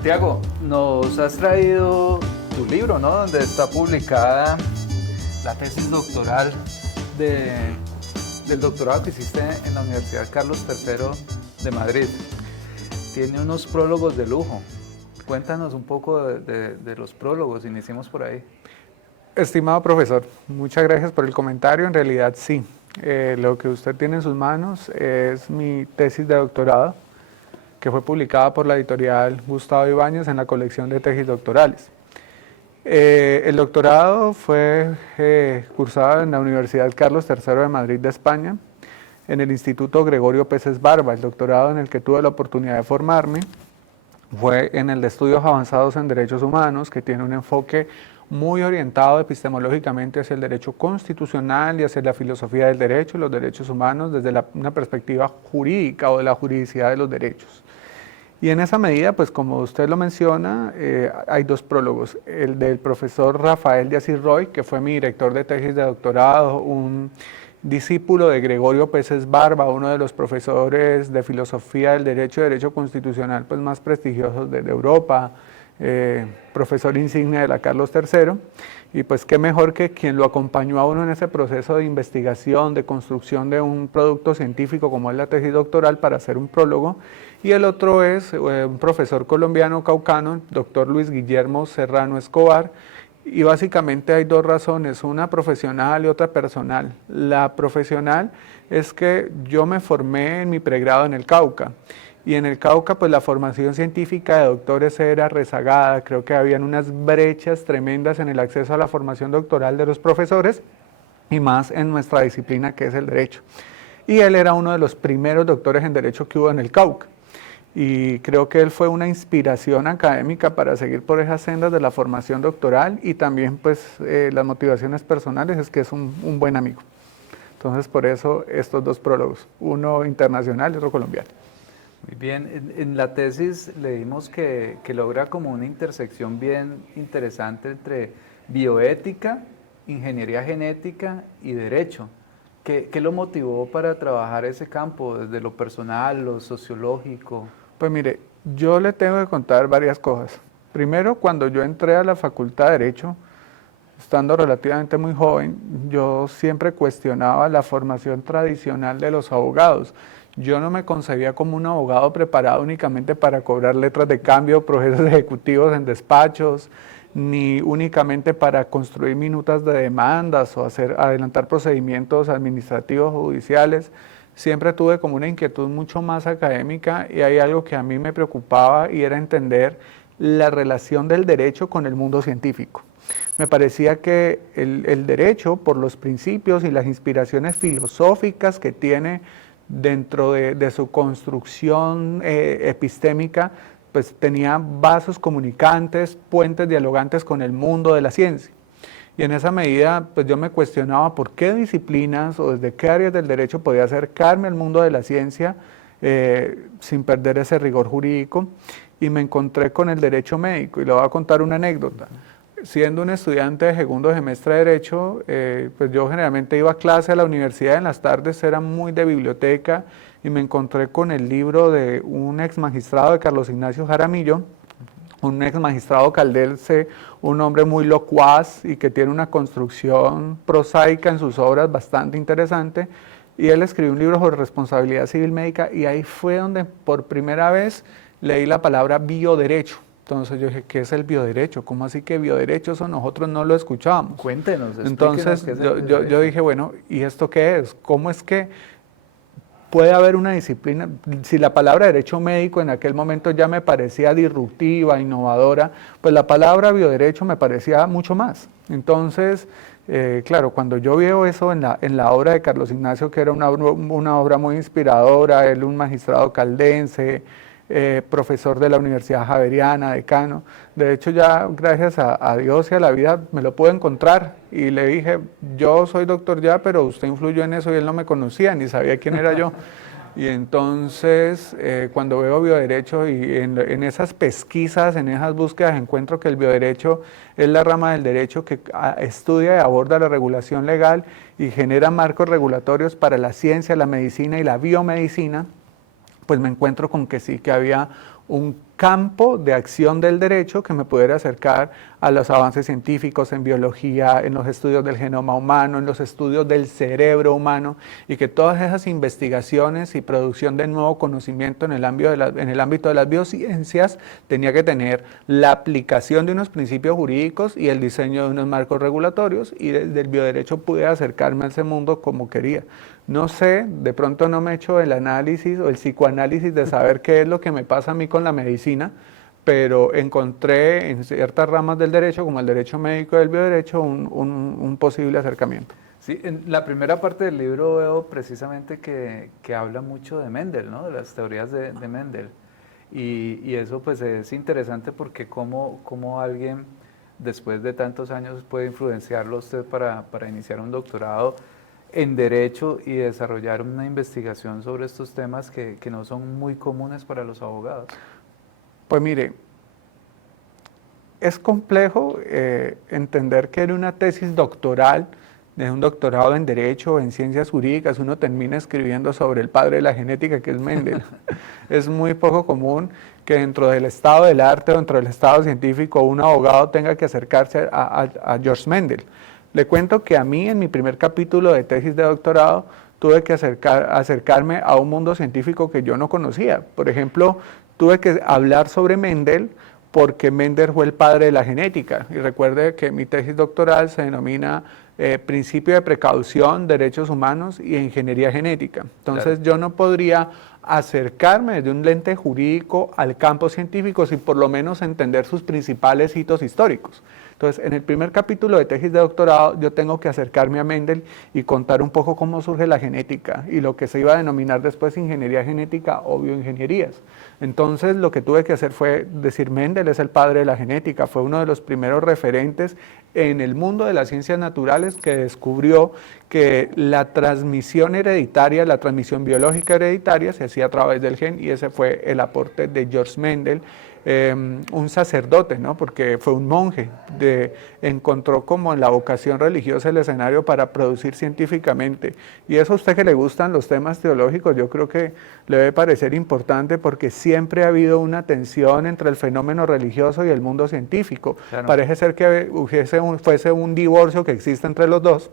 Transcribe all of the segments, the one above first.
Santiago, nos has traído tu libro, ¿no? Donde está publicada la tesis doctoral del doctorado que hiciste en la Universidad Carlos III de Madrid. Tiene unos prólogos de lujo. Cuéntanos un poco de los prólogos, iniciemos por ahí. Estimado profesor, muchas gracias por el comentario. En realidad sí, lo que usted tiene en sus manos es mi tesis de doctorado, que fue publicada por la editorial Gustavo Ibáñez en la colección de tesis doctorales. El doctorado fue cursado en la Universidad Carlos III de Madrid de España, en el Instituto Gregorio Peces Barba. El doctorado en el que tuve la oportunidad de formarme fue en el de estudios avanzados en derechos humanos, que tiene un enfoque muy orientado epistemológicamente hacia el derecho constitucional y hacia la filosofía del derecho y los derechos humanos desde una perspectiva jurídica o de la juridicidad de los derechos. Y en esa medida, pues como usted lo menciona, hay dos prólogos. El del profesor Rafael de Asís Roy, que fue mi director de tesis de doctorado, un discípulo de Gregorio Peces Barba, uno de los profesores de filosofía del derecho y derecho constitucional pues, más prestigiosos de Europa, profesor insigne de la Carlos III, y pues qué mejor que quien lo acompañó a uno en ese proceso de investigación, de construcción de un producto científico como es la tesis doctoral para hacer un prólogo. Y el otro es un profesor colombiano caucano, doctor Luis Guillermo Serrano Escobar, y básicamente hay dos razones, una profesional y otra personal. La profesional es que yo me formé en mi pregrado en el Cauca, y en el Cauca pues la formación científica de doctores era rezagada, creo que habían unas brechas tremendas en el acceso a la formación doctoral de los profesores, y más en nuestra disciplina que es el derecho. Y él era uno de los primeros doctores en derecho que hubo en el Cauca. Y creo que él fue una inspiración académica para seguir por esas sendas de la formación doctoral y también pues las motivaciones personales es que es un buen amigo. Entonces por eso estos dos prólogos, uno internacional y otro colombiano. Muy bien, en la tesis leímos que logra como una intersección bien interesante entre bioética, ingeniería genética y derecho. ¿Qué lo motivó para trabajar ese campo, desde lo personal, lo sociológico? Pues mire, yo le tengo que contar varias cosas. Primero, cuando yo entré a la Facultad de Derecho, estando relativamente muy joven, yo siempre cuestionaba la formación tradicional de los abogados. Yo no me concebía como un abogado preparado únicamente para cobrar letras de cambio, procesos ejecutivos en despachos, ni únicamente para construir minutas de demandas o adelantar procedimientos administrativos o judiciales. Siempre tuve como una inquietud mucho más académica y hay algo que a mí me preocupaba y era entender la relación del derecho con el mundo científico. Me parecía que el derecho, por los principios y las inspiraciones filosóficas que tiene dentro de su construcción epistémica, pues tenía vasos comunicantes, puentes dialogantes con el mundo de la ciencia. Y en esa medida, pues yo me cuestionaba por qué disciplinas o desde qué áreas del derecho podía acercarme al mundo de la ciencia sin perder ese rigor jurídico. Y me encontré con el derecho médico y le voy a contar una anécdota. Siendo un estudiante de segundo semestre de Derecho, pues yo generalmente iba a clase a la universidad en las tardes, era muy de biblioteca, y me encontré con el libro de un ex magistrado de Carlos Ignacio Jaramillo, un ex magistrado caldense, un hombre muy locuaz y que tiene una construcción prosaica en sus obras bastante interesante, y él escribió un libro sobre responsabilidad civil médica, y ahí fue donde por primera vez leí la palabra bioderecho. Entonces yo dije, ¿qué es el bioderecho? ¿Cómo así que bioderecho? Eso nosotros no lo escuchábamos. Cuéntenos, entonces qué es yo dije, bueno, ¿y esto qué es? ¿Cómo es que puede haber una disciplina? Si la palabra derecho médico en aquel momento ya me parecía disruptiva, innovadora, pues la palabra bioderecho me parecía mucho más. Entonces, claro, cuando yo veo eso en la obra de Carlos Ignacio, que era una obra muy inspiradora, él un magistrado caldense, profesor de la Universidad Javeriana, decano. De hecho, ya gracias a Dios y a la vida me lo pude encontrar y le dije, yo soy doctor ya, pero usted influyó en eso y él no me conocía, ni sabía quién era yo. Y entonces, cuando veo bioderecho y en esas pesquisas, en esas búsquedas, encuentro que el bioderecho es la rama del derecho que estudia y aborda la regulación legal y genera marcos regulatorios para la ciencia, la medicina y la biomedicina, pues me encuentro con que sí, que había un campo de acción del derecho que me pudiera acercar a los avances científicos en biología, en los estudios del genoma humano, en los estudios del cerebro humano, y que todas esas investigaciones y producción de nuevo conocimiento en el ámbito de las biociencias tenía que tener la aplicación de unos principios jurídicos y el diseño de unos marcos regulatorios, y desde el bioderecho pude acercarme a ese mundo como quería. No sé, de pronto no me he hecho el análisis o el psicoanálisis de saber qué es lo que me pasa a mí con la medicina, pero encontré en ciertas ramas del derecho, como el derecho médico y el bioderecho, un posible acercamiento. Sí, en la primera parte del libro veo precisamente que habla mucho de Mendel, ¿no? De las teorías de Mendel. Y eso pues es interesante porque cómo alguien después de tantos años puede influenciarlo a usted para iniciar un doctorado en Derecho y desarrollar una investigación sobre estos temas que no son muy comunes para los abogados. Pues mire, es complejo entender que en una tesis doctoral, de un doctorado en Derecho o en Ciencias Jurídicas, uno termina escribiendo sobre el padre de la genética, que es Mendel. Es muy poco común que dentro del estado del arte o dentro del estado científico un abogado tenga que acercarse a George Mendel. Le cuento que a mí en mi primer capítulo de tesis de doctorado tuve que acercarme a un mundo científico que yo no conocía. Por ejemplo, tuve que hablar sobre Mendel porque Mendel fue el padre de la genética. Y recuerde que mi tesis doctoral se denomina Principio de Precaución, Derechos Humanos y Ingeniería Genética. Entonces claro, yo no podría acercarme desde un lente jurídico al campo científico sin por lo menos entender sus principales hitos históricos. Entonces, en el primer capítulo de tesis de doctorado, yo tengo que acercarme a Mendel y contar un poco cómo surge la genética y lo que se iba a denominar después ingeniería genética o bioingenierías. Entonces, lo que tuve que hacer fue decir, Mendel es el padre de la genética, fue uno de los primeros referentes en el mundo de las ciencias naturales que descubrió que la transmisión hereditaria, la transmisión biológica hereditaria se hacía a través del gen, y ese fue el aporte de George Mendel. Un sacerdote, ¿no? Porque fue un monje, encontró como en la vocación religiosa el escenario para producir científicamente. Y eso a usted que le gustan los temas teológicos, yo creo que le debe parecer importante porque siempre ha habido una tensión entre el fenómeno religioso y el mundo científico. Claro. Parece ser que fuese un divorcio que existe entre los dos,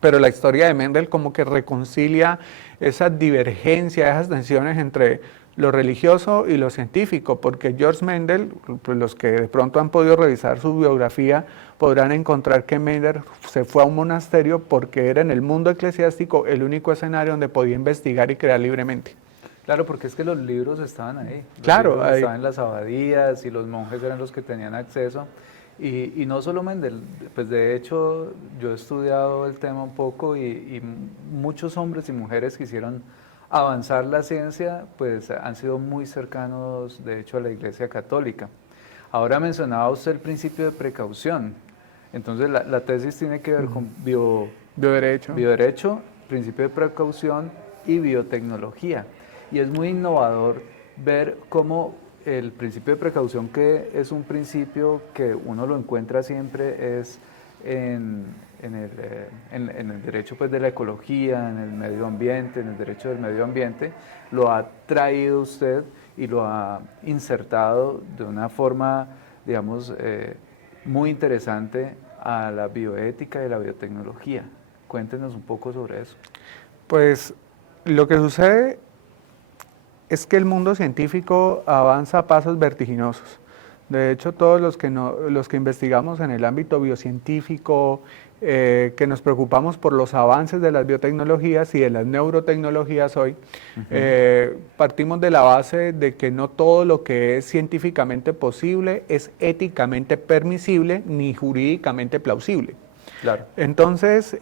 pero la historia de Mendel como que reconcilia esa divergencia, esas tensiones entre lo religioso y lo científico, porque George Mendel, pues los que de pronto han podido revisar su biografía, podrán encontrar que Mendel se fue a un monasterio porque era en el mundo eclesiástico el único escenario donde podía investigar y crear libremente. Claro, porque es que los libros estaban ahí. Claro, ahí estaban en las abadías y los monjes eran los que tenían acceso. Y no solo Mendel, pues de hecho yo he estudiado el tema un poco y muchos hombres y mujeres que hicieron avanzar la ciencia, pues han sido muy cercanos, de hecho, a la Iglesia Católica. Ahora mencionaba usted el principio de precaución. Entonces, la tesis tiene que ver con bioderecho, principio de precaución y biotecnología. Y es muy innovador ver cómo el principio de precaución, que es un principio que uno lo encuentra siempre, es en el derecho pues, de la ecología, en el medio ambiente, en el derecho del medio ambiente, lo ha traído usted y lo ha insertado de una forma, digamos, muy interesante a la bioética y la biotecnología. Cuéntenos un poco sobre eso. Pues lo que sucede es que el mundo científico avanza a pasos vertiginosos. De hecho, todos los que investigamos en el ámbito biocientífico, que nos preocupamos por los avances de las biotecnologías y de las neurotecnologías hoy, partimos de la base de que no todo lo que es científicamente posible es éticamente permisible ni jurídicamente plausible. Claro. Entonces,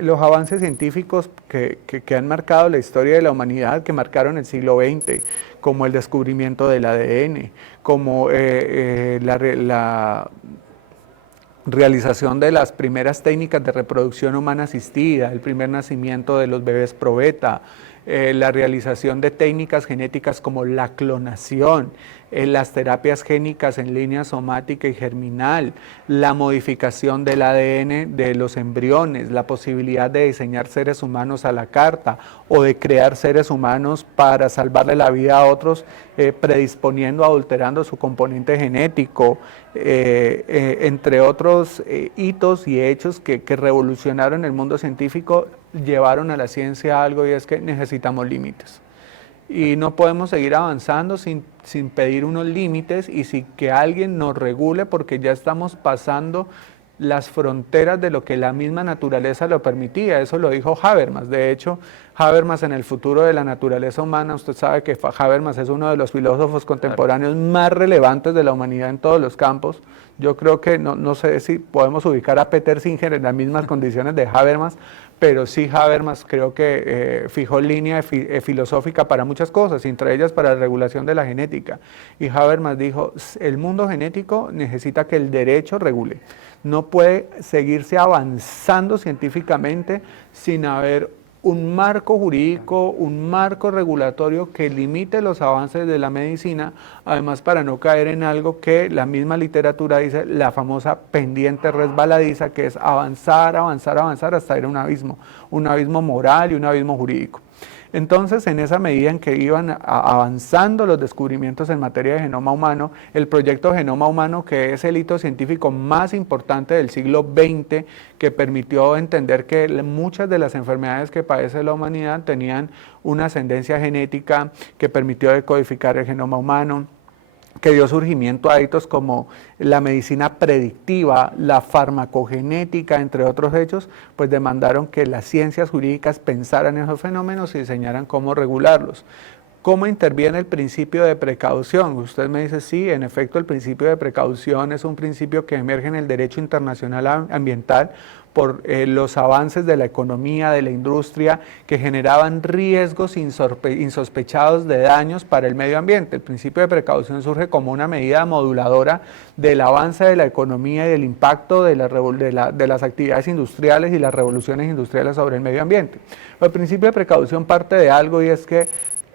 los avances científicos que han marcado la historia de la humanidad, que marcaron el siglo XX, como el descubrimiento del ADN, como la realización de las primeras técnicas de reproducción humana asistida, el primer nacimiento de los bebés probeta, la realización de técnicas genéticas como la clonación, las terapias génicas en línea somática y germinal, la modificación del ADN de los embriones, la posibilidad de diseñar seres humanos a la carta o de crear seres humanos para salvarle la vida a otros, predisponiendo, adulterando su componente genético, entre otros hitos y hechos que revolucionaron el mundo científico, llevaron a la ciencia algo, y es que necesitamos límites. Y no podemos seguir avanzando sin pedir unos límites y sin que alguien nos regule, porque ya estamos pasando las fronteras de lo que la misma naturaleza lo permitía. Eso lo dijo Habermas. De hecho, Habermas, en el futuro de la naturaleza humana, usted sabe que Habermas es uno de los filósofos contemporáneos más relevantes de la humanidad en todos los campos. Yo creo que, no sé si podemos ubicar a Peter Singer en las mismas condiciones de Habermas, pero sí Habermas creo que fijó línea filosófica para muchas cosas, entre ellas para la regulación de la genética. Y Habermas dijo, el mundo genético necesita que el derecho regule. No puede seguirse avanzando científicamente sin haber un marco jurídico, un marco regulatorio que limite los avances de la medicina, además para no caer en algo que la misma literatura dice, la famosa pendiente resbaladiza, que es avanzar, avanzar, avanzar hasta ir a un abismo moral y un abismo jurídico. Entonces, en esa medida en que iban avanzando los descubrimientos en materia de genoma humano, el proyecto Genoma Humano, que es el hito científico más importante del siglo XX, que permitió entender que muchas de las enfermedades que padece la humanidad tenían una ascendencia genética, que permitió decodificar el genoma humano, que dio surgimiento a hitos como la medicina predictiva, la farmacogenética, entre otros hechos, pues demandaron que las ciencias jurídicas pensaran en esos fenómenos y diseñaran cómo regularlos. ¿Cómo interviene el principio de precaución? Usted me dice, sí, en efecto, el principio de precaución es un principio que emerge en el derecho internacional ambiental por los avances de la economía, de la industria, que generaban riesgos insospechados de daños para el medio ambiente. El principio de precaución surge como una medida moduladora del avance de la economía y del impacto de las actividades industriales y las revoluciones industriales sobre el medio ambiente. El principio de precaución parte de algo, y es que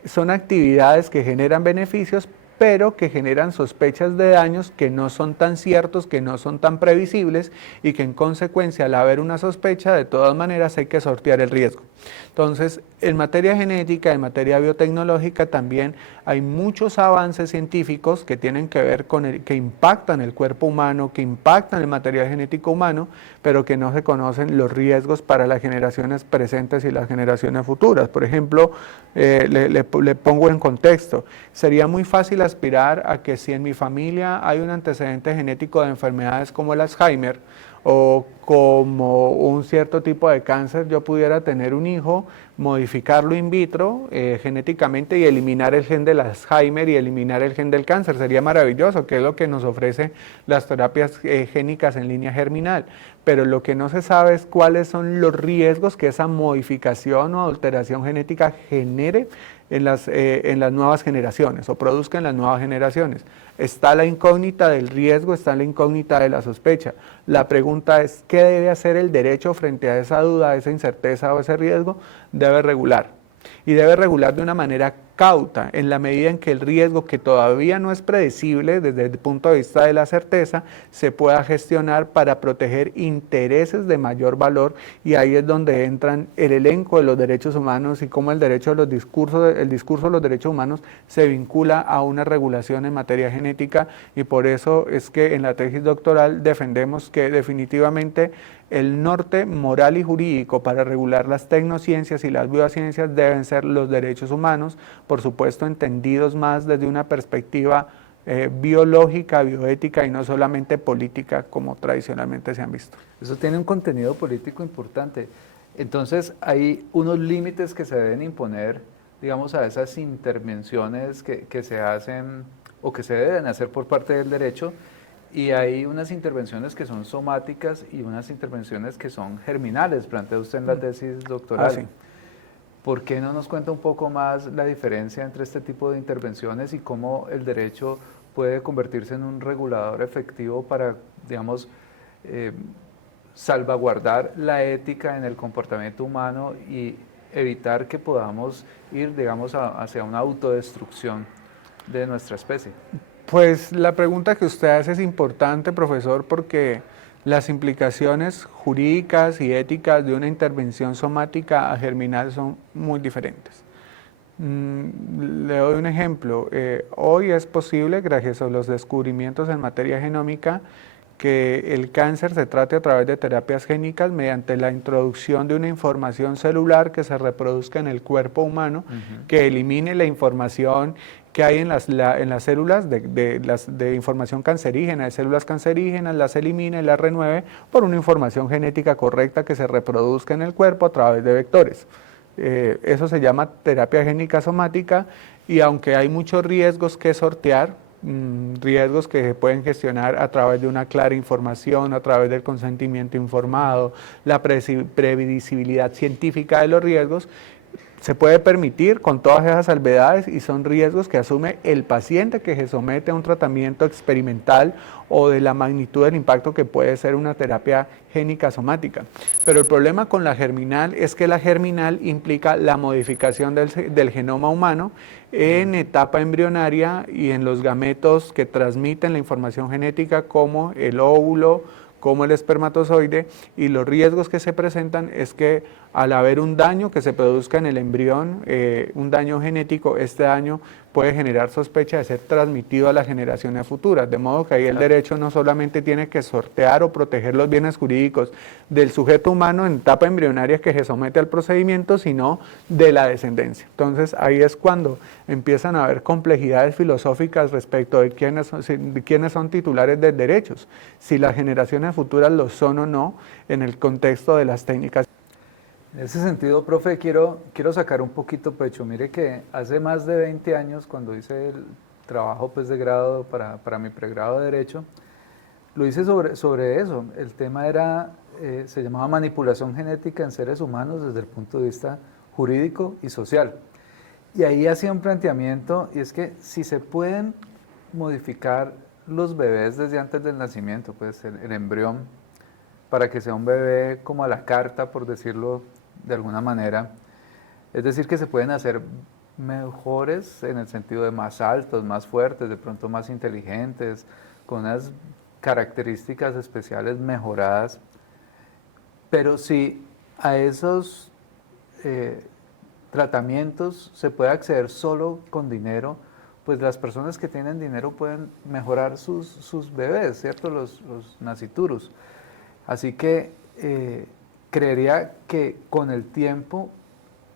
son actividades que generan beneficios, pero que generan sospechas de daños que no son tan ciertos, que no son tan previsibles, y que en consecuencia, al haber una sospecha, de todas maneras hay que sortear el riesgo. Entonces, en materia genética, en materia biotecnológica, también hay muchos avances científicos que tienen que ver que impactan el cuerpo humano, que impactan el material genético humano, pero que no se conocen los riesgos para las generaciones presentes y las generaciones futuras. Por ejemplo, le pongo en contexto, sería muy fácil aspirar a que si en mi familia hay un antecedente genético de enfermedades como el Alzheimer o como un cierto tipo de cáncer, yo pudiera tener un hijo, modificarlo in vitro genéticamente y eliminar el gen del Alzheimer y eliminar el gen del cáncer. Sería maravilloso, que es lo que nos ofrece las terapias génicas en línea germinal. Pero lo que no se sabe es cuáles son los riesgos que esa modificación o alteración genética genere en las nuevas generaciones o produzca en las nuevas generaciones. Está la incógnita del riesgo, está la incógnita de la sospecha. La pregunta es, ¿qué debe hacer el derecho frente a esa duda, a esa incerteza o ese riesgo? Debe regular. Y debe regular de una manera cauta, en la medida en que el riesgo, que todavía no es predecible desde el punto de vista de la certeza, se pueda gestionar para proteger intereses de mayor valor, y ahí es donde entran el elenco de los derechos humanos y cómo el discurso de los derechos humanos se vincula a una regulación en materia genética. Y por eso es que en la tesis doctoral defendemos que definitivamente el norte moral y jurídico para regular las tecnociencias y las biociencias deben ser los derechos humanos, por supuesto entendidos más desde una perspectiva biológica, bioética, y no solamente política como tradicionalmente se han visto. Eso tiene un contenido político importante. Entonces hay unos límites que se deben imponer, digamos, a esas intervenciones que se hacen o que se deben hacer por parte del derecho. Y hay unas intervenciones que son somáticas y unas intervenciones que son germinales, plantea usted en la tesis doctoral. Sí. ¿Por qué no nos cuenta un poco más la diferencia entre este tipo de intervenciones y cómo el derecho puede convertirse en un regulador efectivo para, digamos, salvaguardar la ética en el comportamiento humano y evitar que podamos ir, digamos, hacia una autodestrucción de nuestra especie? Pues la pregunta que usted hace es importante, profesor, porque las implicaciones jurídicas y éticas de una intervención somática a germinal son muy diferentes. Le doy un ejemplo. Hoy es posible, gracias a los descubrimientos en materia genómica, que el cáncer se trate a través de terapias génicas mediante la introducción de una información celular que se reproduzca en el cuerpo humano, que elimine la información que hay en las células de información cancerígena, de células cancerígenas, las elimine y las renueve por una información genética correcta que se reproduzca en el cuerpo a través de vectores. Eso se llama terapia génica somática, y aunque hay muchos riesgos que sortear, riesgos que se pueden gestionar a través de una clara información, a través del consentimiento informado, la previsibilidad científica de los riesgos, se puede permitir con todas esas salvedades, y son riesgos que asume el paciente que se somete a un tratamiento experimental o de la magnitud del impacto que puede ser una terapia génica somática. Pero el problema con la germinal es que la germinal implica la modificación del genoma humano en etapa embrionaria y en los gametos que transmiten la información genética, como el óvulo, como el espermatozoide, y los riesgos que se presentan es que al haber un daño que se produzca en el embrión, un daño genético, este daño puede generar sospecha de ser transmitido a las generaciones futuras, de modo que ahí el derecho no solamente tiene que sortear o proteger los bienes jurídicos del sujeto humano en etapa embrionaria que se somete al procedimiento, sino de la descendencia. Entonces ahí es cuando empiezan a haber complejidades filosóficas respecto de quiénes son titulares de derechos, si las generaciones futuras lo son o no, en el contexto de las técnicas. En ese sentido, profe, quiero sacar un poquito pecho. Mire que hace más de 20 años, cuando hice el trabajo pues, de grado para mi pregrado de Derecho, lo hice sobre eso. El tema era, se llamaba manipulación genética en seres humanos desde el punto de vista jurídico y social. Y ahí hacía un planteamiento, y es que si se pueden modificar los bebés desde antes del nacimiento, pues el embrión, para que sea un bebé como a la carta, por decirlo de alguna manera, es decir, que se pueden hacer mejores en el sentido de más altos, más fuertes, de pronto más inteligentes, con unas características especiales mejoradas, pero si a esos tratamientos se puede acceder solo con dinero, pues las personas que tienen dinero pueden mejorar sus bebés, ¿cierto? Los naciturus. Así que creería que con el tiempo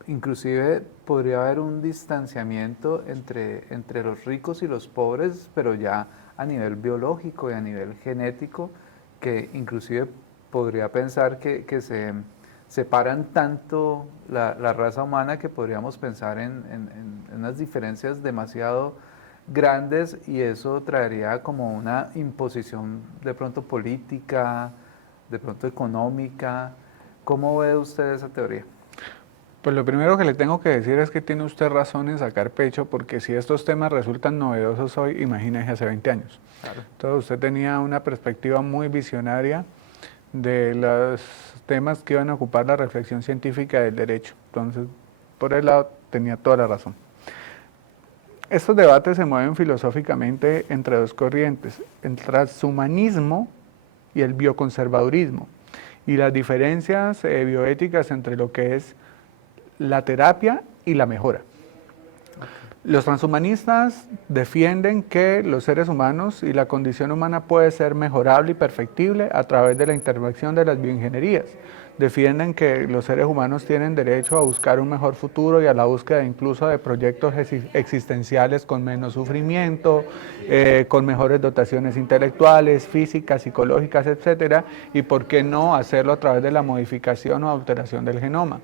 inclusive podría haber un distanciamiento entre los ricos y los pobres, pero ya a nivel biológico y a nivel genético, que inclusive podría pensar que se separan tanto la raza humana que podríamos pensar en unas diferencias demasiado grandes, y eso traería como una imposición de pronto política, de pronto económica. ¿Cómo ve usted esa teoría? Pues lo primero que le tengo que decir es que tiene usted razón en sacar pecho, porque si estos temas resultan novedosos hoy, imagínese hace 20 años. Claro. Entonces usted tenía una perspectiva muy visionaria de los temas que iban a ocupar la reflexión científica del derecho. Entonces, por el lado, tenía toda la razón. Estos debates se mueven filosóficamente entre dos corrientes, el transhumanismo y el bioconservadurismo, y las diferencias bioéticas entre lo que es la terapia y la mejora. Los transhumanistas defienden que los seres humanos y la condición humana puede ser mejorable y perfectible a través de la intervención de las bioingenierías. Defienden que los seres humanos tienen derecho a buscar un mejor futuro y a la búsqueda incluso de proyectos existenciales con menos sufrimiento, con mejores dotaciones intelectuales, físicas, psicológicas, etcétera, y por qué no hacerlo a través de la modificación o alteración del genoma.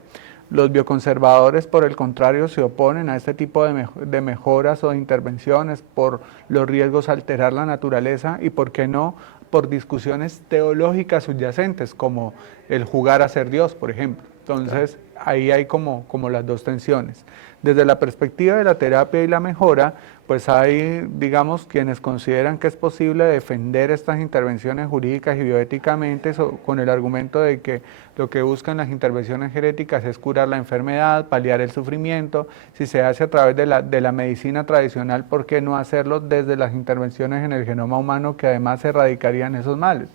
Los bioconservadores, por el contrario, se oponen a este tipo de mejoras o de intervenciones por los riesgos a alterar la naturaleza y, por qué no, por discusiones teológicas subyacentes, como el jugar a ser Dios, por ejemplo. Entonces, ahí hay como las dos tensiones. Desde la perspectiva de la terapia y la mejora, pues hay, digamos, quienes consideran que es posible defender estas intervenciones jurídicas y bioéticamente con el argumento de que lo que buscan las intervenciones genéticas es curar la enfermedad, paliar el sufrimiento. Si se hace a través de la medicina tradicional, ¿por qué no hacerlo desde las intervenciones en el genoma humano que además erradicarían esos males?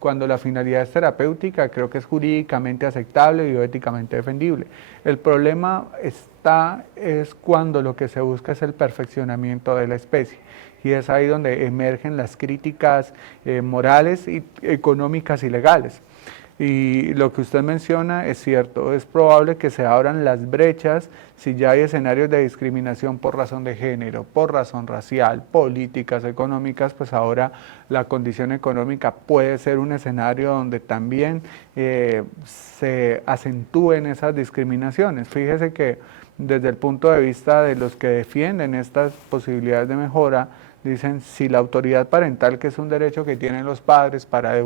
Cuando la finalidad es terapéutica, creo que es jurídicamente aceptable y bioéticamente defendible. El problema es cuando lo que se busca es el perfeccionamiento de la especie. Y es ahí donde emergen las críticas morales, y económicas y legales. Y lo que usted menciona es cierto, es probable que se abran las brechas si ya hay escenarios de discriminación por razón de género, por razón racial, políticas, económicas, pues ahora la condición económica puede ser un escenario donde también se acentúen esas discriminaciones. Fíjese que desde el punto de vista de los que defienden estas posibilidades de mejora, dicen si la autoridad parental, que es un derecho que tienen los padres para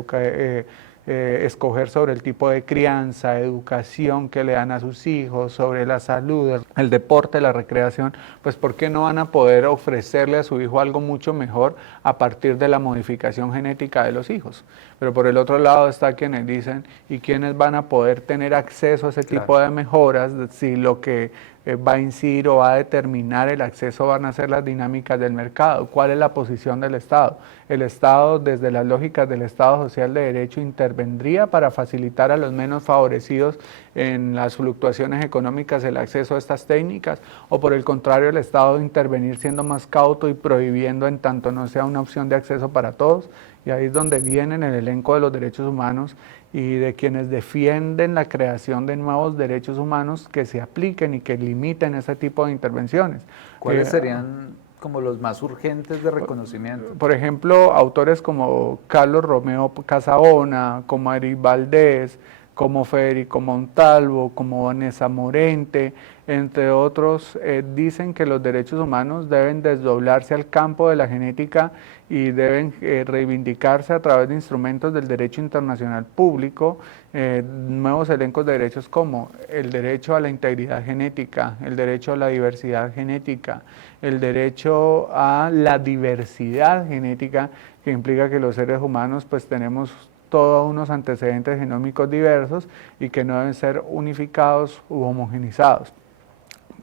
escoger sobre el tipo de crianza, educación que le dan a sus hijos, sobre la salud, el deporte, la recreación, pues ¿por qué no van a poder ofrecerle a su hijo algo mucho mejor a partir de la modificación genética de los hijos? Pero por el otro lado está quienes dicen, ¿y quiénes van a poder tener acceso a ese tipo de mejoras si lo que va a incidir o va a determinar el acceso van a ser las dinámicas del mercado? ¿Cuál es la posición del Estado? El Estado, desde las lógicas del Estado social de derecho, intervendría para facilitar a los menos favorecidos en las fluctuaciones económicas el acceso a estas técnicas, o por el contrario el Estado intervenir siendo más cauto y prohibiendo en tanto no sea una opción de acceso para todos. Y ahí es donde viene en el elenco de los derechos humanos y de quienes defienden la creación de nuevos derechos humanos que se apliquen y que limiten ese tipo de intervenciones. ¿Cuáles serían como los más urgentes de reconocimiento? Por ejemplo, autores como Carlos Romeo Casabona, como Eric Valdés, como Federico Montalvo, como Vanessa Morente, entre otros, dicen que los derechos humanos deben desdoblarse al campo de la genética y deben reivindicarse a través de instrumentos del derecho internacional público, nuevos elencos de derechos como el derecho a la integridad genética, el derecho a la diversidad genética, el derecho a la diversidad genética, que implica que los seres humanos pues tenemos todos unos antecedentes genómicos diversos y que no deben ser unificados u homogenizados.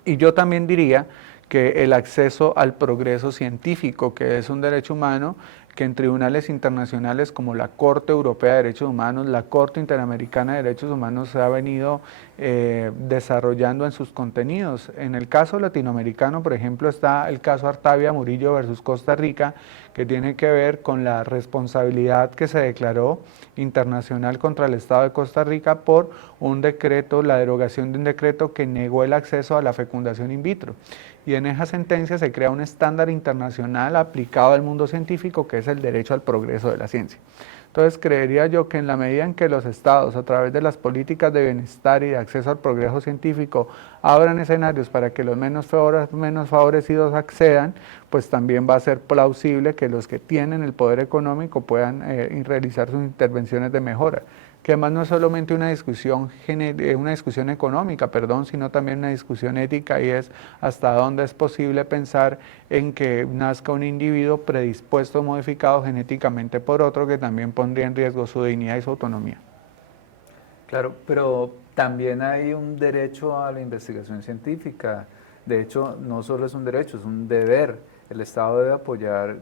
Y yo también diría que el acceso al progreso científico, que es un derecho humano, que en tribunales internacionales como la Corte Europea de Derechos Humanos, la Corte Interamericana de Derechos Humanos se ha venido desarrollando en sus contenidos. En el caso latinoamericano, por ejemplo, está el caso Artavia Murillo versus Costa Rica, que tiene que ver con la responsabilidad que se declaró internacional contra el Estado de Costa Rica por un decreto, la derogación de un decreto que negó el acceso a la fecundación in vitro. Y en esa sentencia se crea un estándar internacional aplicado al mundo científico, que es el derecho al progreso de la ciencia. Entonces creería yo que en la medida en que los estados, a través de las políticas de bienestar y de acceso al progreso científico, abran escenarios para que los menos favorecidos accedan, pues también va a ser plausible que los que tienen el poder económico puedan realizar sus intervenciones de mejora. Que además no es solamente una discusión económica, sino también una discusión ética, y es hasta dónde es posible pensar en que nazca un individuo predispuesto o modificado genéticamente por otro que también pondría en riesgo su dignidad y su autonomía. Claro, pero también hay un derecho a la investigación científica. De hecho, no solo es un derecho, es un deber. El Estado debe apoyar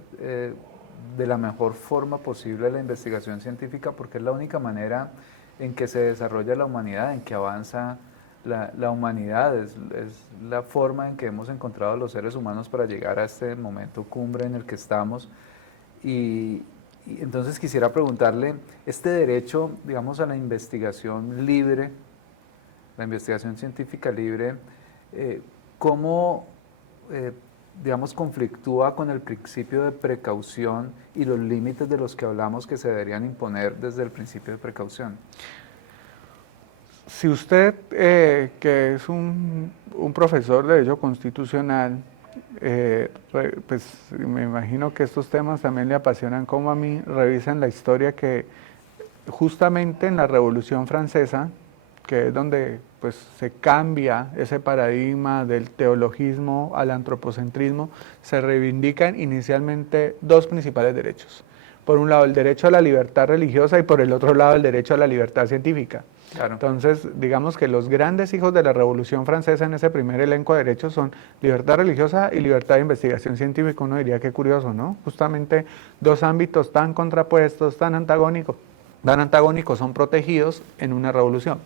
de la mejor forma posible la investigación científica, porque es la única manera en que se desarrolla la humanidad, en que avanza la humanidad, es la forma en que hemos encontrado los seres humanos para llegar a este momento cumbre en el que estamos. Y entonces quisiera preguntarle, este derecho, digamos, a la investigación libre, la investigación científica libre, ¿cómo digamos, conflictúa con el principio de precaución y los límites de los que hablamos que se deberían imponer desde el principio de precaución? Si usted, que es un profesor de Derecho Constitucional, pues me imagino que estos temas también le apasionan como a mí, revisan la historia que justamente en la Revolución Francesa, que es donde pues se cambia ese paradigma del teologismo al antropocentrismo, se reivindican inicialmente dos principales derechos. Por un lado, el derecho a la libertad religiosa y por el otro lado, el derecho a la libertad científica. Claro. Entonces, digamos que los grandes hijos de la Revolución Francesa en ese primer elenco de derechos son libertad religiosa y libertad de investigación científica. Uno diría que curioso, ¿no? Justamente dos ámbitos tan contrapuestos, tan antagónicos son protegidos en una revolución.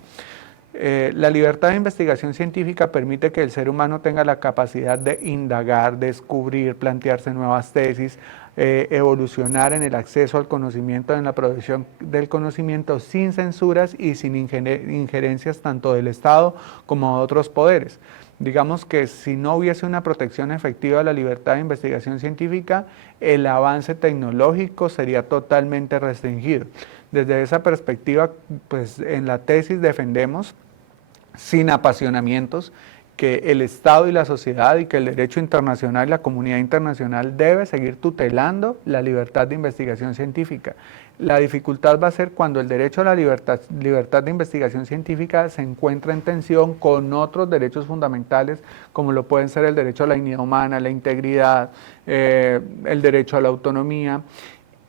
La libertad de investigación científica permite que el ser humano tenga la capacidad de indagar, descubrir, plantearse nuevas tesis, evolucionar en el acceso al conocimiento, en la producción del conocimiento sin censuras y sin injerencias tanto del Estado como de otros poderes. Digamos que si no hubiese una protección efectiva de la libertad de investigación científica, el avance tecnológico sería totalmente restringido. Desde esa perspectiva, pues en la tesis defendemos, sin apasionamientos, que el Estado y la sociedad y que el derecho internacional y la comunidad internacional debe seguir tutelando la libertad de investigación científica. La dificultad va a ser cuando el derecho a la libertad de investigación científica se encuentra en tensión con otros derechos fundamentales, como lo pueden ser el derecho a la dignidad humana, la integridad, el derecho a la autonomía.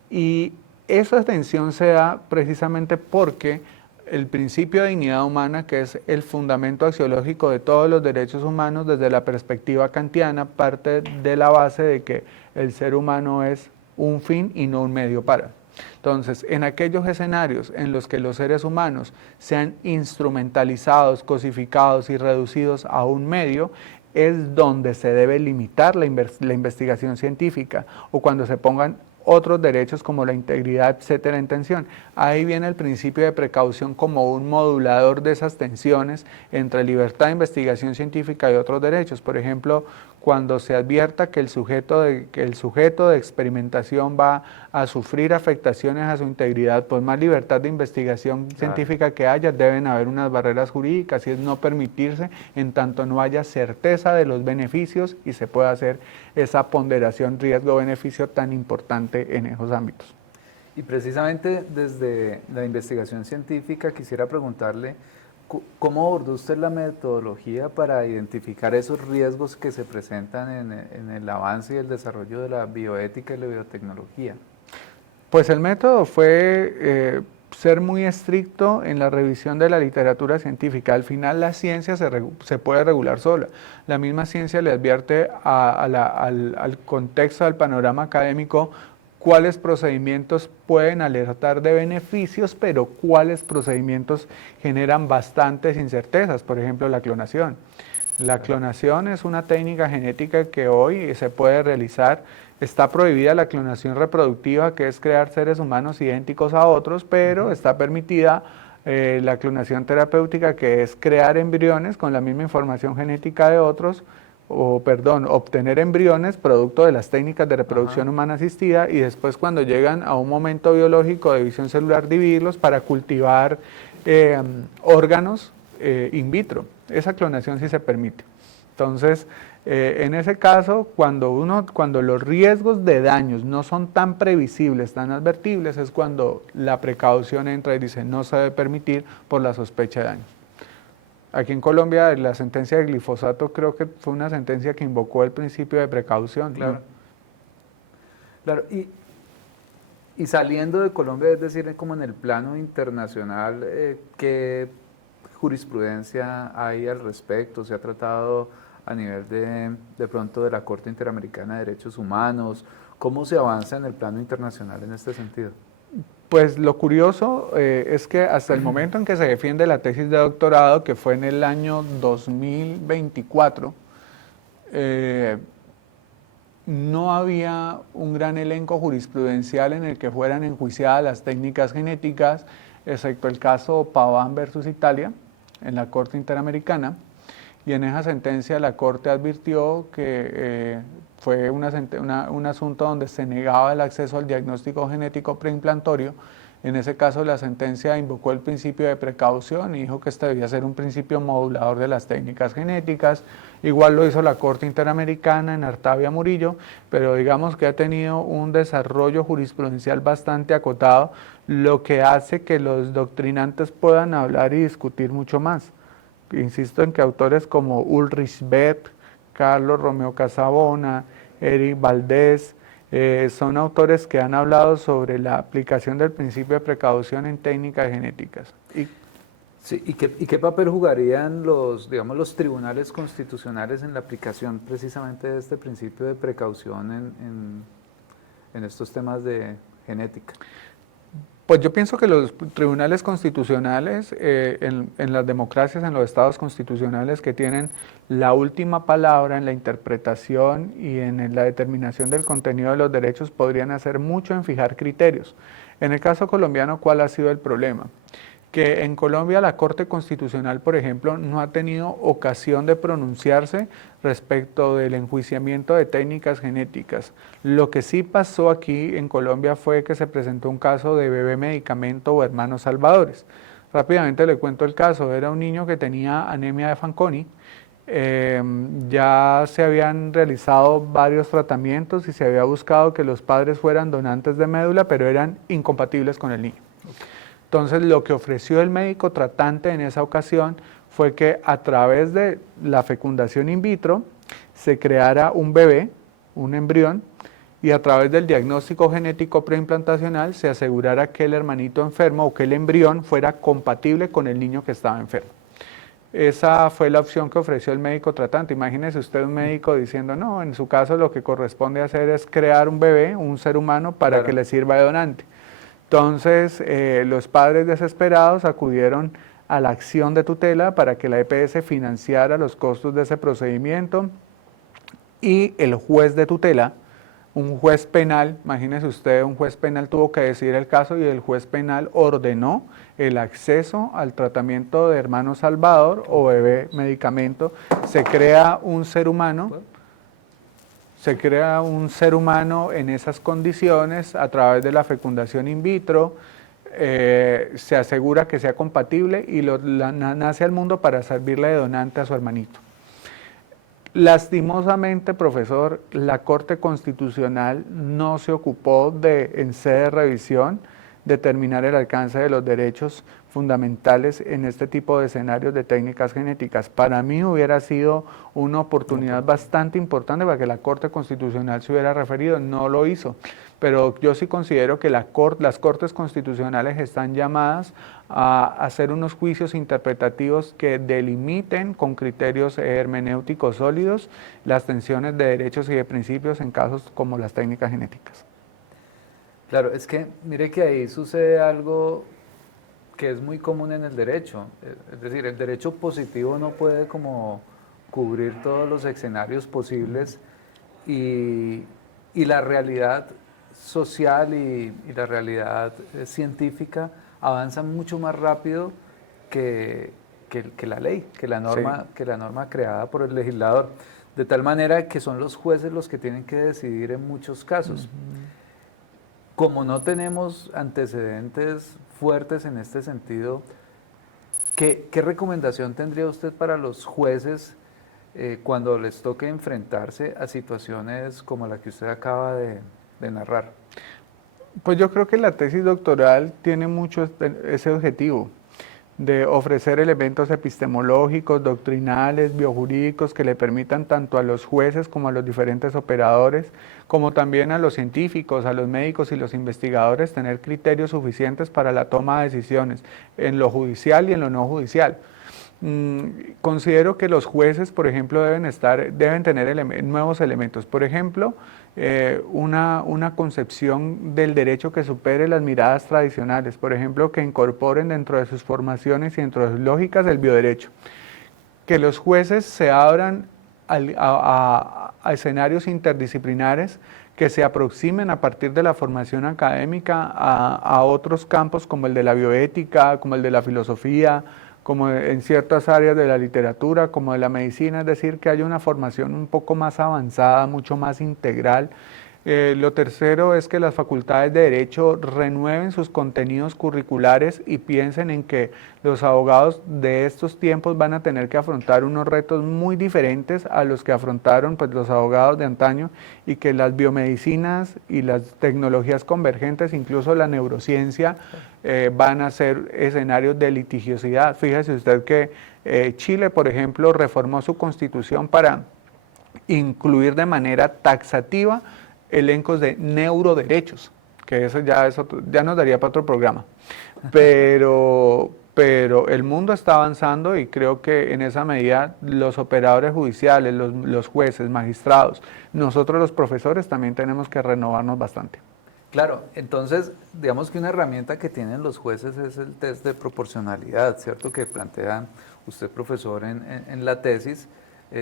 Y esa tensión se da precisamente porque el principio de dignidad humana, que es el fundamento axiológico de todos los derechos humanos desde la perspectiva kantiana, parte de la base de que el ser humano es un fin y no un medio para. Entonces, en aquellos escenarios en los que los seres humanos sean instrumentalizados, cosificados y reducidos a un medio, es donde se debe limitar la investigación científica, o cuando se pongan otros derechos como la integridad, etcétera, en tensión. Ahí viene el principio de precaución como un modulador de esas tensiones entre libertad de investigación científica y otros derechos. Por ejemplo, cuando se advierta que el sujeto de experimentación va a sufrir afectaciones a su integridad, por más libertad de investigación científica que haya, deben haber unas barreras jurídicas, y es no permitirse en tanto no haya certeza de los beneficios y se pueda hacer esa ponderación riesgo-beneficio tan importante en esos ámbitos. Y precisamente desde la investigación científica quisiera preguntarle, ¿cómo abordó usted la metodología para identificar esos riesgos que se presentan en el avance y el desarrollo de la bioética y la biotecnología? Pues el método fue ser muy estricto en la revisión de la literatura científica. Al final la ciencia se puede regular sola. La misma ciencia le advierte al contexto, al panorama académico, cuáles procedimientos pueden alertar de beneficios, pero cuáles procedimientos generan bastantes incertezas. Por ejemplo, la clonación. La clonación es una técnica genética que hoy se puede realizar. Está prohibida la clonación reproductiva, que es crear seres humanos idénticos a otros, pero está permitida la clonación terapéutica, que es crear embriones con la misma información genética de otros, obtener embriones producto de las técnicas de reproducción humana asistida, y después, cuando llegan a un momento biológico de división celular, dividirlos para cultivar órganos in vitro. Esa clonación sí se permite. Entonces, en ese caso, cuando los riesgos de daños no son tan previsibles, tan advertibles, es cuando la precaución entra y dice no se debe permitir por la sospecha de daño. Aquí en Colombia, la sentencia de glifosato creo que fue una sentencia que invocó el principio de precaución. Claro. Claro, y saliendo de Colombia, es decir, como en el plano internacional, ¿qué jurisprudencia hay al respecto? ¿Se ha tratado a nivel de pronto de la Corte Interamericana de Derechos Humanos? ¿Cómo se avanza en el plano internacional en este sentido? Pues lo curioso es que hasta el momento en que se defiende la tesis de doctorado, que fue en el año 2024, no había un gran elenco jurisprudencial en el que fueran enjuiciadas las técnicas genéticas, excepto el caso Paván versus Italia, en la Corte Interamericana. Y en esa sentencia la Corte advirtió que fue un asunto donde se negaba el acceso al diagnóstico genético preimplantorio. En ese caso la sentencia invocó el principio de precaución y dijo que este debía ser un principio modulador de las técnicas genéticas. Igual lo hizo la Corte Interamericana en Artavia Murillo, pero digamos que ha tenido un desarrollo jurisprudencial bastante acotado, lo que hace que los doctrinantes puedan hablar y discutir mucho más. insisto en que autores como Ulrich Beth, Carlos Romeo Casabona, Eric Valdés, son autores que han hablado sobre la aplicación del principio de precaución en técnicas genéticas. Sí, ¿y qué papel jugarían digamos, los tribunales constitucionales en la aplicación precisamente de este principio de precaución en estos temas de genética? Pues yo pienso que los tribunales constitucionales, en las democracias, en los estados constitucionales que tienen la última palabra en la interpretación y en la determinación del contenido de los derechos, podrían hacer mucho en fijar criterios. En el caso colombiano, ¿cuál ha sido el problema? Que en Colombia la Corte Constitucional, por ejemplo, no ha tenido ocasión de pronunciarse respecto del enjuiciamiento de técnicas genéticas. Lo que sí pasó aquí en Colombia fue que se presentó un caso de bebé medicamento o hermanos salvadores. Rápidamente le cuento el caso. Era un niño que tenía anemia de Fanconi. Ya se habían realizado varios tratamientos y se había buscado que los padres fueran donantes de médula, pero eran incompatibles con el niño. Entonces, lo que ofreció el médico tratante en esa ocasión fue que a través de la fecundación in vitro se creara un bebé, un embrión, y a través del diagnóstico genético preimplantacional se asegurara que el hermanito enfermo o que el embrión fuera compatible con el niño que estaba enfermo. Esa fue la opción que ofreció el médico tratante. Imagínese usted un médico diciendo, no, en su caso lo que corresponde hacer es crear un bebé, un ser humano, para que le sirva de donante. Entonces, los padres desesperados acudieron a la acción de tutela para que la EPS financiara los costos de ese procedimiento y el juez de tutela, un juez penal, imagínese usted, un juez penal tuvo que decidir el caso y el juez penal ordenó el acceso al tratamiento de hermano Salvador o bebé medicamento. Se crea un ser humano. Se crea un ser humano en esas condiciones a través de la fecundación in vitro, se asegura que sea compatible y nace al mundo para servirle de donante a su hermanito. Lastimosamente, profesor, la Corte Constitucional no se ocupó de, en sede de revisión, determinar el alcance de los derechos fundamentales en este tipo de escenarios de técnicas genéticas. Para mí hubiera sido una oportunidad bastante importante para que la Corte Constitucional se hubiera referido, no lo hizo. Pero yo sí considero que las Cortes Constitucionales están llamadas a hacer unos juicios interpretativos que delimiten con criterios hermenéuticos sólidos las tensiones de derechos y de principios en casos como las técnicas genéticas. Claro, es que mire que ahí sucede algo que es muy común en el derecho, es decir, el derecho positivo no puede como cubrir todos los escenarios posibles y la realidad social y la realidad científica avanzan mucho más rápido que la ley, que la norma creada por el legislador, de tal manera que son los jueces los que tienen que decidir en muchos casos. Como no tenemos antecedentes fuertes en este sentido, ¿qué recomendación tendría usted para los jueces cuando les toque enfrentarse a situaciones como la que usted acaba de narrar? Pues yo creo que la tesis doctoral tiene mucho ese objetivo de ofrecer elementos epistemológicos, doctrinales, biojurídicos que le permitan tanto a los jueces como a los diferentes operadores, como también a los científicos, a los médicos y los investigadores tener criterios suficientes para la toma de decisiones en lo judicial y en lo no judicial. Considero que los jueces, por ejemplo, deben tener nuevos elementos. Por ejemplo, una concepción del derecho que supere las miradas tradicionales. Por ejemplo, que incorporen dentro de sus formaciones y dentro de sus lógicas el bioderecho. Que los jueces se abran a escenarios interdisciplinares que se aproximen a partir de la formación académica a otros campos como el de la bioética, como el de la filosofía, como en ciertas áreas de la literatura, como de la medicina, es decir, que haya una formación un poco más avanzada, mucho más integral, Lo tercero es que las facultades de Derecho renueven sus contenidos curriculares y piensen en que los abogados de estos tiempos van a tener que afrontar unos retos muy diferentes a los que afrontaron pues, los abogados de antaño, y que las biomedicinas y las tecnologías convergentes, incluso la neurociencia, van a ser escenarios de litigiosidad. Fíjese usted que Chile, por ejemplo, reformó su constitución para incluir de manera taxativa elencos de neuroderechos, que ya nos daría para otro programa. Pero el mundo está avanzando, y creo que en esa medida los operadores judiciales, los jueces, magistrados, nosotros los profesores también tenemos que renovarnos bastante. Claro, entonces digamos que una herramienta que tienen los jueces es el test de proporcionalidad, ¿cierto? Que plantea usted, profesor, en la tesis,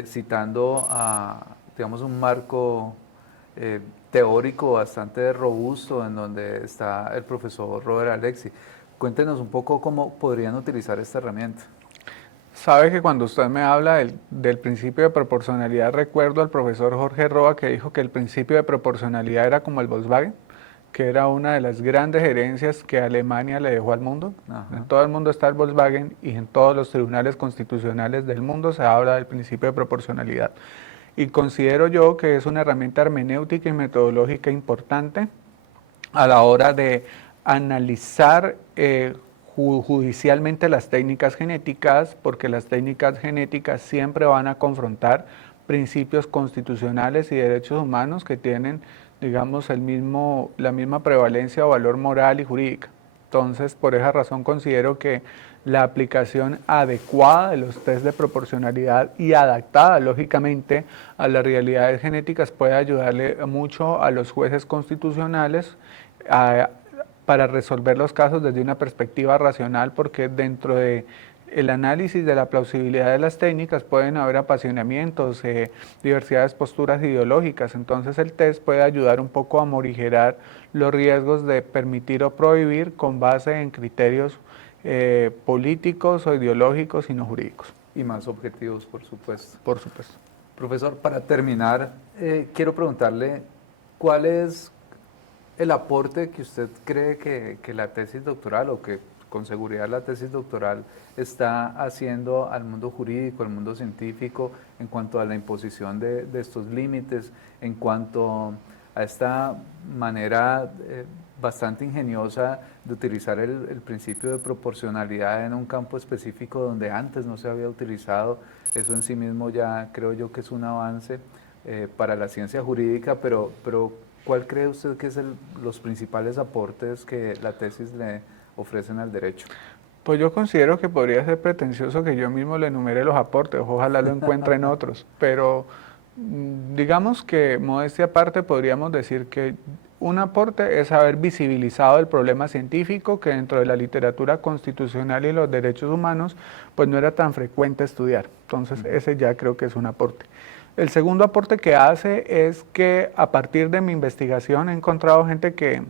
citando a, digamos, un marco teórico bastante robusto en donde está el profesor Robert Alexi. Cuéntenos un poco cómo podrían utilizar esta herramienta. Sabe que cuando usted me habla del principio de proporcionalidad, recuerdo al profesor Jorge Roa, que dijo que el principio de proporcionalidad era como el Volkswagen, que era una de las grandes herencias que Alemania le dejó al mundo. Ajá. En todo el mundo está el Volkswagen, y en todos los tribunales constitucionales del mundo se habla del principio de proporcionalidad. Y considero yo que es una herramienta hermenéutica y metodológica importante a la hora de analizar judicialmente las técnicas genéticas, porque las técnicas genéticas siempre van a confrontar principios constitucionales y derechos humanos que tienen, digamos, la misma prevalencia o valor moral y jurídica. Entonces, por esa razón considero que la aplicación adecuada de los test de proporcionalidad y adaptada, lógicamente, a las realidades genéticas puede ayudarle mucho a los jueces constitucionales para resolver los casos desde una perspectiva racional, porque dentro de el análisis de la plausibilidad de las técnicas pueden haber apasionamientos, diversidades posturas ideológicas. Entonces el test puede ayudar un poco a morigerar los riesgos de permitir o prohibir con base en criterios políticos o ideológicos y no jurídicos. Y más objetivos, por supuesto. Por supuesto. Profesor, para terminar, quiero preguntarle cuál es el aporte que usted cree que la tesis doctoral, o que con seguridad la tesis doctoral, está haciendo al mundo jurídico, al mundo científico, en cuanto a la imposición de estos límites, en cuanto a esta manera bastante ingeniosa de utilizar el principio de proporcionalidad en un campo específico donde antes no se había utilizado. Eso en sí mismo ya creo yo que es un avance para la ciencia jurídica, pero ¿cuál cree usted que es los principales aportes que la tesis le ofrecen al derecho? Pues yo considero que podría ser pretencioso que yo mismo le enumere los aportes, ojalá lo encuentre en otros, pero digamos que, modestia aparte, podríamos decir que un aporte es haber visibilizado el problema científico que dentro de la literatura constitucional y los derechos humanos pues no era tan frecuente estudiar. Entonces ese ya creo que es un aporte. El segundo aporte que hace es que a partir de mi investigación he encontrado gente que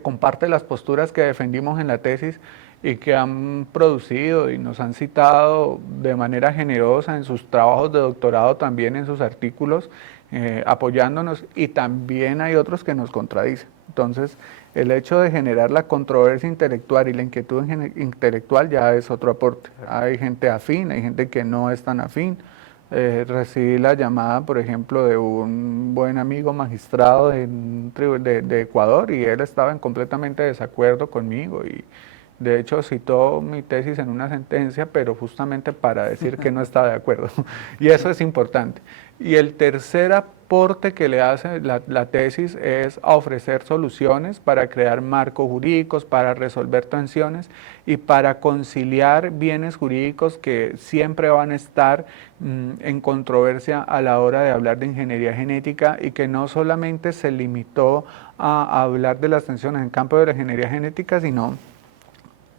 comparte las posturas que defendimos en la tesis y que han producido y nos han citado de manera generosa en sus trabajos de doctorado, también en sus artículos, apoyándonos, y también hay otros que nos contradicen. Entonces, el hecho de generar la controversia intelectual y la inquietud intelectual ya es otro aporte. Hay gente afín, hay gente que no es tan afín. Recibí la llamada, por ejemplo, de un buen amigo magistrado de Ecuador, y él estaba en completamente desacuerdo conmigo, y de hecho citó mi tesis en una sentencia, pero justamente para decir que no estaba de acuerdo. Y eso es importante. Y el tercer aporte que le hace la tesis es a ofrecer soluciones para crear marcos jurídicos, para resolver tensiones y para conciliar bienes jurídicos que siempre van a estar en controversia a la hora de hablar de ingeniería genética, y que no solamente se limitó a hablar de las tensiones en campo de la ingeniería genética, sino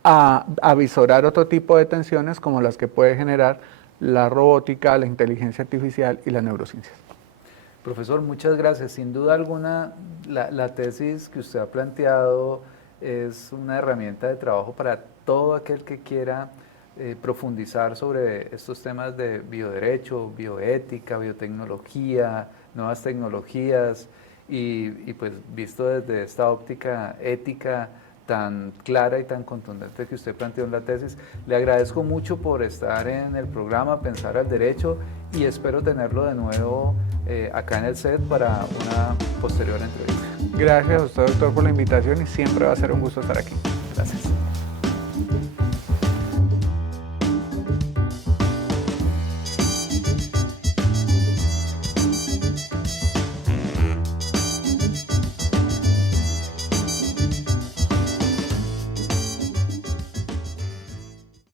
a avisorar otro tipo de tensiones como las que puede generar la robótica, la inteligencia artificial y las neurociencias. Profesor, muchas gracias. Sin duda alguna, la tesis que usted ha planteado es una herramienta de trabajo para todo aquel que quiera profundizar sobre estos temas de bioderecho, bioética, biotecnología, nuevas tecnologías, y pues visto desde esta óptica ética tan clara y tan contundente que usted planteó en la tesis, le agradezco mucho por estar en el programa Pensar al Derecho y espero tenerlo de nuevo acá en el set para una posterior entrevista. Gracias a usted, doctor, por la invitación y siempre va a ser un gusto estar aquí. Gracias.